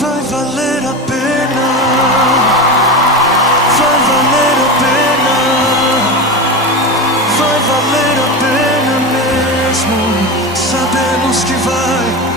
Vai valer a pena, vai valer a pena, vai valer a pena mesmo. Sabemos que vai.